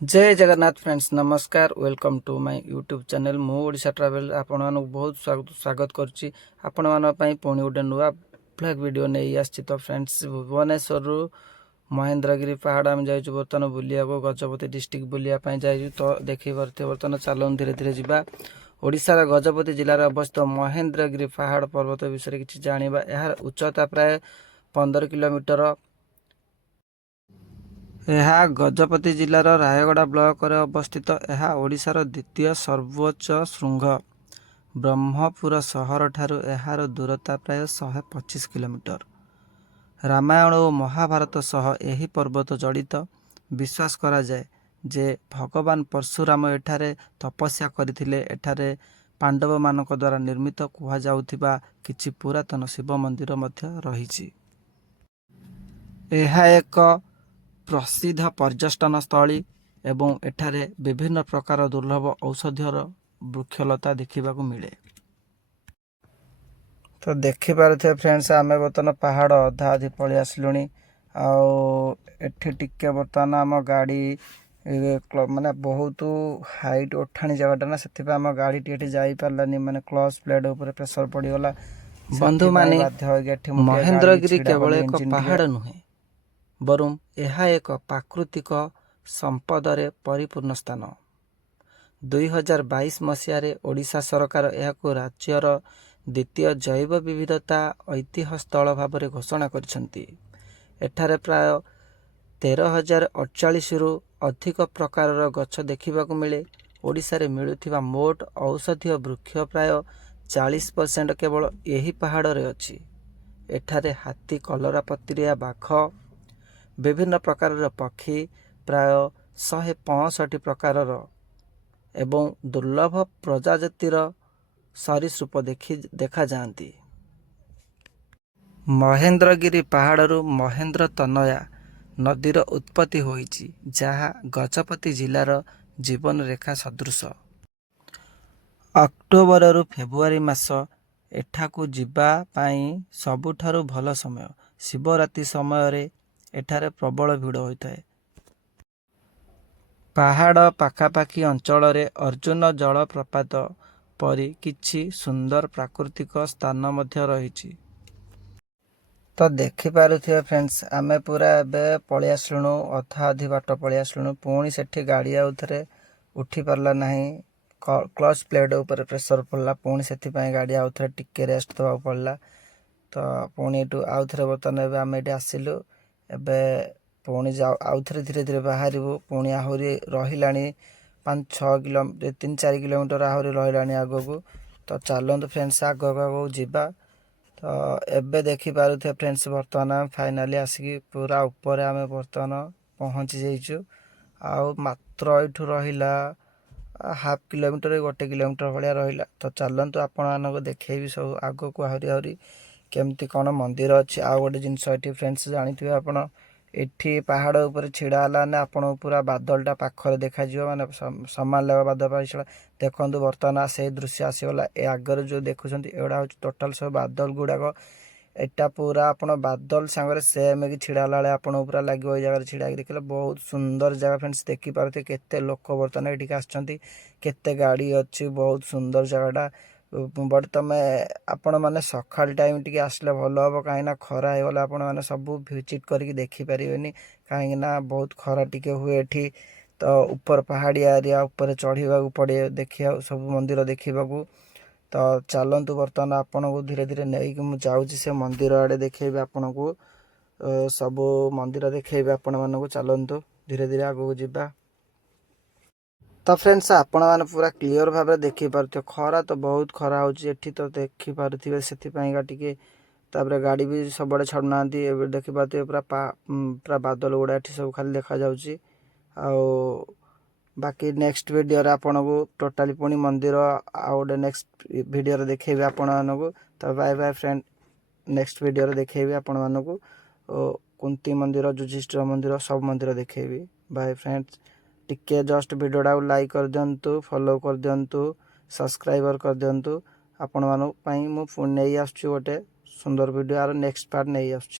जय जगन्नाथ फ्रेंड्स नमस्कार welcome to my YouTube channel मु ओडिशा ट्रैवल आपण मानक बहुत स्वागत करुच्ची आपण मानक पई पुणी गोटे नुआ ब्लॉग वीडियो नहीं आछि। तो फ्रेंड्स भुवनेश्वर रु महेंद्रगिरी पहाड़ आम जाइछु बर्तन बुलिया को गजपति डिस्ट्रिक्ट बुलिया पई जाइछु। तो देखि परते बर्तन चलन धीरे धीरे जिबा ओडिशा गजपति जिल्ला रे अवस्थित महेंद्रगिरी पहाड़ पर्वत विषय किछि जानिबा। यार उच्चता प्राय 15 किलोमीटर। यह गजपति जिलार रायगड़ा ब्लॉक रे अवस्थित। यह ओडिशार द्वितीय सर्वोच्च श्रृंग ब्रह्मपुर सहर ठारू यार दूरता प्राय 125 किलोमीटर। रामायण और महाभारत सह यही पर्वत जड़ित। विश्वास करा जाए जे भगवान परशुराम एठारे तपस्या करथिले। एठारे पांडव मानक द्वारा निर्मित कुहा जाउथिबा किछि पुरातन शिव मंदिर मध्य रहिछि। यह एक प्रसिद्ध पर्यटन स्थली एवं एठारे विभिन्न प्रकार दुर्लभ औषधीय वृक्षलता देखा मिले। तो देखिपे फ्रेंड्स आम बर्तमान पहाड़ अधा अधी पलि आसलु। टिके बर्तमान आम गाड़ी माने बहुत हाइट उठाणी जगटा ना से आम गाड़ी टी जापारानी माने क्लच प्लेट उपर प्रेसर पड़गला। बंधु माने महेंद्रगिरी केवल एक पहाड़ नुहे बरं यह एक प्राकृतिक संपदरे परिपूर्ण स्थान। 2022 मसीह ओडिशा सरकार यह राज्यर द्वितीय जैव विविधता ऐतिह्य स्थल भाव में घोषणा करिसेंती। एठारे प्राय 13,048 रु अधिक प्रकार गछ देखा मिले। ओडिशा रे मिलुथिबा मोट औषधीय वृक्ष प्राय 40% केवल यही पहाड़ रे अछि। एठारे हाथी, कलरापत्रिया, बाघ, विभिन्न प्रकार पक्षी प्राय 165 प्रकार एवं दुर्लभ प्रजातिर सरीसृप देखा जाती। महेंद्रगिरी पहाड़ू महेंद्र तनया नदीर उत्पत्ति होईची, जहा गजपति जिलार जीवन रेखा सदृश। अक्टोबर रु फेब्रुआरी मास एठाकू जिबा पाई सबुठारु भल समय। शिवरात्रि समय रे एठारे प्रबल भिड़ होता है। पहाड़ पाखापाखी अंचल रे अर्जुन जलप्रपात परी किछि सुंदर प्राकृतिक स्थान मध्य रही। तो देखिपे फ्रेंड्स आमे पूरा एबे पलि आसलुणु अधा अधि बाट पलि आसलुणु। पुणी सेठी गाड़ी आउ थे उठी पारला नहीं। क्लच प्लेट उपर प्रेसर पड़ला। पुणी से गाड़ी आउ थे टिके रेस्ट दवा पड़ला। तो पुणी एटू आउ थे बर्तमान एबे आमे एटी आसिलु। एबे पुणी आउ थे धीरे धीरे बाहर पुणी आहरी रही 5-6 किलोमीटर 3-4 किलोमीटर आहरी रही आगू। तो चलते फ्रेंड्स आग आगू जावा। तो एबे देखी पारे फ्रेंड्स बर्तमान फाइनाली आसिक पूरा ऊपर आम बर्तमान पहुँची जाइचु। आउ मात्र यू रहा हाफ किलोमीटर 1 किलोमीटर भाया रहा। तो चलतु आपण देखेबी सब आग को आहरी आहरी केमती कौन मंदिर अच्छी। आउ गोटे जिनस ये फ्रेंड्स जानी आप एठी पहाड़ ऊपर छिड़ा ना आपण पूरा बादलटा पाखरे देखा माने समान लगा बादल पाइछड़ा। देखो बर्तमान से दृश्य आसीगला। ए आगर जो देखुं एगुड़ा हूँ टोटाल सब बादल गुड़ाक। एटा पूरा आप बादल सांगे सेम कि छिड़ा आपन पूरा लगे जगह छिड़ा देखिए बहुत सुंदर जगह फ्रेंड्स देखिपे केते लोक बर्तमान ये आसछंती केते गाड़ी अच्छी बहुत सुंदर जगहटा। बट तुम आपण मैंने सकाल टाइम टी आसले भल हम कहीं खरा होगा आपण मैंने सब भिजिट करके देखिपारे कहीं बहुत खरा टी हुए एठी। तो ऊपर पहाड़िया एरिया ऊपर चढ़ा पड़े देखा सब मंदिर देखा। तो चलतु बर्तमान आपन को धीरे धीरे नहीं मुझे जाऊँगी से मंदिर आड़े देखेबी आपन को सब मंदिर देखेबी आपण मानक। चलतु धीरे धीरे आगू जावा। तो फ्रेंड्स आपण मैंने पूरा क्लीयर भाव देखी पारे खरा तो बहुत खरा होठी। तो देखी पारे से टे गाड़ी भी सब छाड़ूना देखिपे पूरा पूरा बादल गुड़ा ये सब खाली देखा जाऊँगी। बाकी नेक्स्ट वीडियो रे आपन को टोटाली पुणी मंदिर आउ गोटे नेक्स्ट वीडियो रे देखेबी आपण मानक। तो bye bye friend next video रे देखेबी आपण मानक। कुंती मंदिर युधिष्ठिर मंदिर सब मंदिर देखेबी। बाय फ्रेंड्स टिके जस्ट वीडियोटा लाइक कर दिंतु फॉलो कर दिंतु सब्सक्राइबर कर दिंतु। आपण मानक पई मु पुणी नहीं आसुची गोटे सुंदर वीडियो आर नेक्स्ट पार्ट नहीं आसुची।